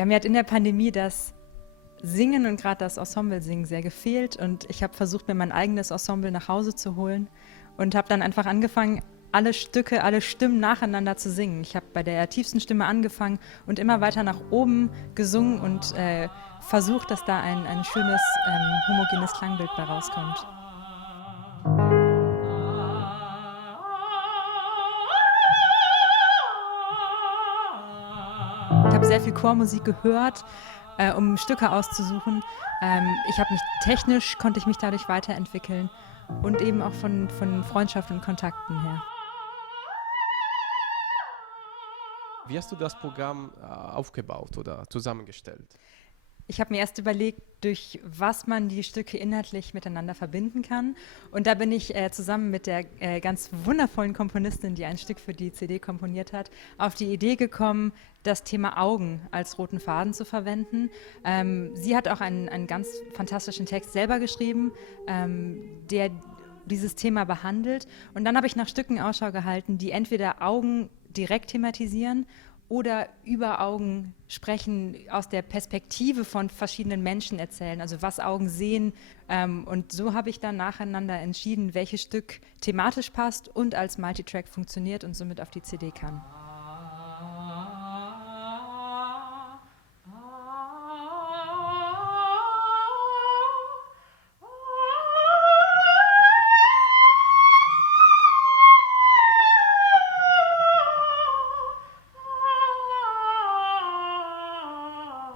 Ja, mir hat in der Pandemie das Singen und gerade das Ensemble-Singen sehr gefehlt und ich habe versucht, mir mein eigenes Ensemble nach Hause zu holen und habe dann einfach angefangen, alle Stücke, alle Stimmen nacheinander zu singen. Ich habe bei der tiefsten Stimme angefangen und immer weiter nach oben gesungen und versucht, dass da ein schönes, homogenes Klangbild bei rauskommt. Ich habe sehr viel Chormusik gehört, um Stücke auszusuchen. Ich habe mich technisch, konnte ich mich dadurch weiterentwickeln und eben auch von Freundschaft und Kontakten her. Wie hast du das Programm aufgebaut oder zusammengestellt? Ich habe mir erst überlegt, durch was man die Stücke inhaltlich miteinander verbinden kann. Und da bin ich zusammen mit der ganz wundervollen Komponistin, die ein Stück für die CD komponiert hat, auf die Idee gekommen, das Thema Augen als roten Faden zu verwenden. Sie hat auch einen ganz fantastischen Text selber geschrieben, der dieses Thema behandelt. Und dann habe ich nach Stücken Ausschau gehalten, die entweder Augen direkt thematisieren oder über Augen sprechen, aus der Perspektive von verschiedenen Menschen erzählen, also was Augen sehen. Und so habe ich dann nacheinander entschieden, welches Stück thematisch passt und als Multitrack funktioniert und somit auf die CD kann.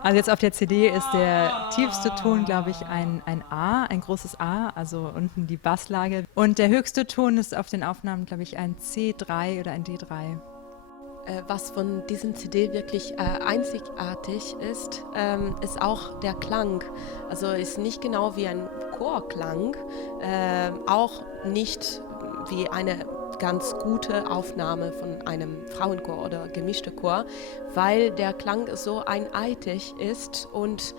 Also jetzt auf der CD ist der tiefste Ton, glaube ich, ein A, ein großes A, also unten die Basslage. Und der höchste Ton ist auf den Aufnahmen, glaube ich, ein C3 oder ein D3. Was von diesem CD wirklich einzigartig ist auch der Klang. Also ist nicht genau wie ein Chorklang, auch nicht wie eine ganz gute Aufnahme von einem Frauenchor oder gemischter Chor, weil der Klang so eineitig ist und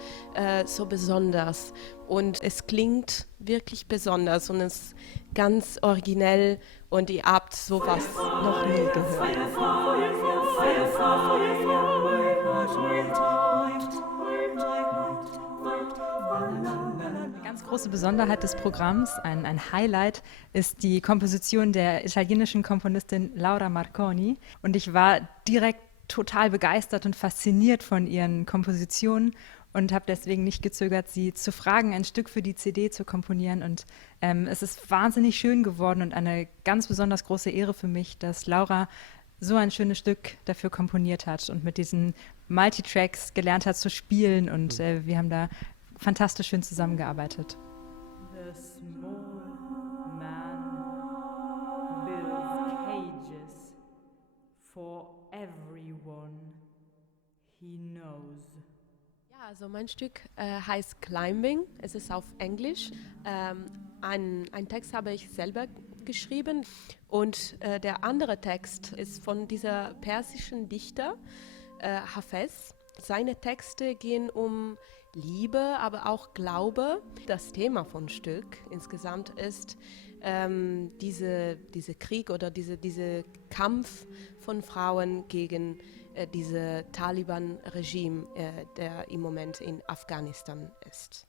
so besonders. Und es klingt wirklich besonders und es ist ganz originell und ihr habt sowas noch nie gehört. Eine ganz große Besonderheit des Programms, ein Highlight, ist die Komposition der italienischen Komponistin Laura Marconi. Und ich war direkt total begeistert und fasziniert von ihren Kompositionen und habe deswegen nicht gezögert, sie zu fragen, ein Stück für die CD zu komponieren. Und es ist wahnsinnig schön geworden und eine ganz besonders große Ehre für mich, dass Laura so ein schönes Stück dafür komponiert hat und mit diesen Multitracks gelernt hat zu spielen. Und wir haben da fantastisch schön zusammengearbeitet. The small man builds cages for everyone he knows. Ja, also mein Stück heißt Climbing. Es ist auf Englisch. Ein Text habe ich selber geschrieben und der andere Text ist von dieser persischen Dichter Hafez. Seine Texte gehen um Liebe, aber auch Glaube. Das Thema von Stück insgesamt ist diese Krieg oder diese Kampf von Frauen gegen diese Taliban-Regime, der im Moment in Afghanistan ist.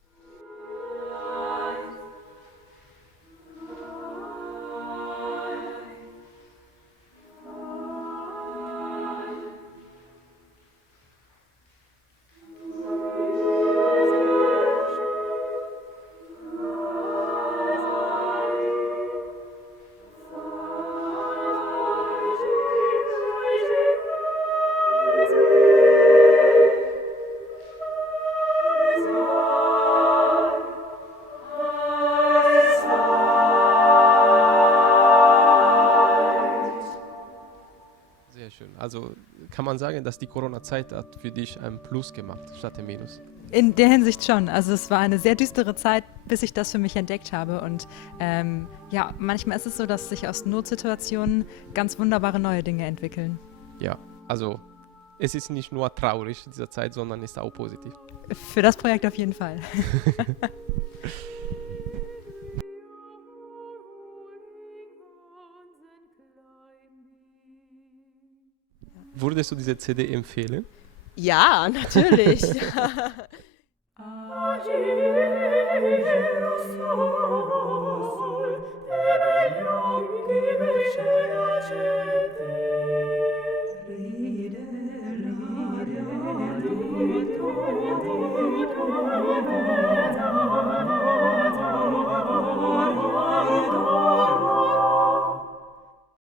Sehr schön. Also kann man sagen, dass die Corona-Zeit hat für dich ein Plus gemacht statt ein Minus? In der Hinsicht schon. Also es war eine sehr düstere Zeit, bis ich das für mich entdeckt habe. Und ja, manchmal ist es so, dass sich aus Notsituationen ganz wunderbare neue Dinge entwickeln. Ja, also es ist nicht nur traurig dieser Zeit, sondern ist auch positiv. Für das Projekt auf jeden Fall. Würdest du diese CD empfehlen? Ja, natürlich.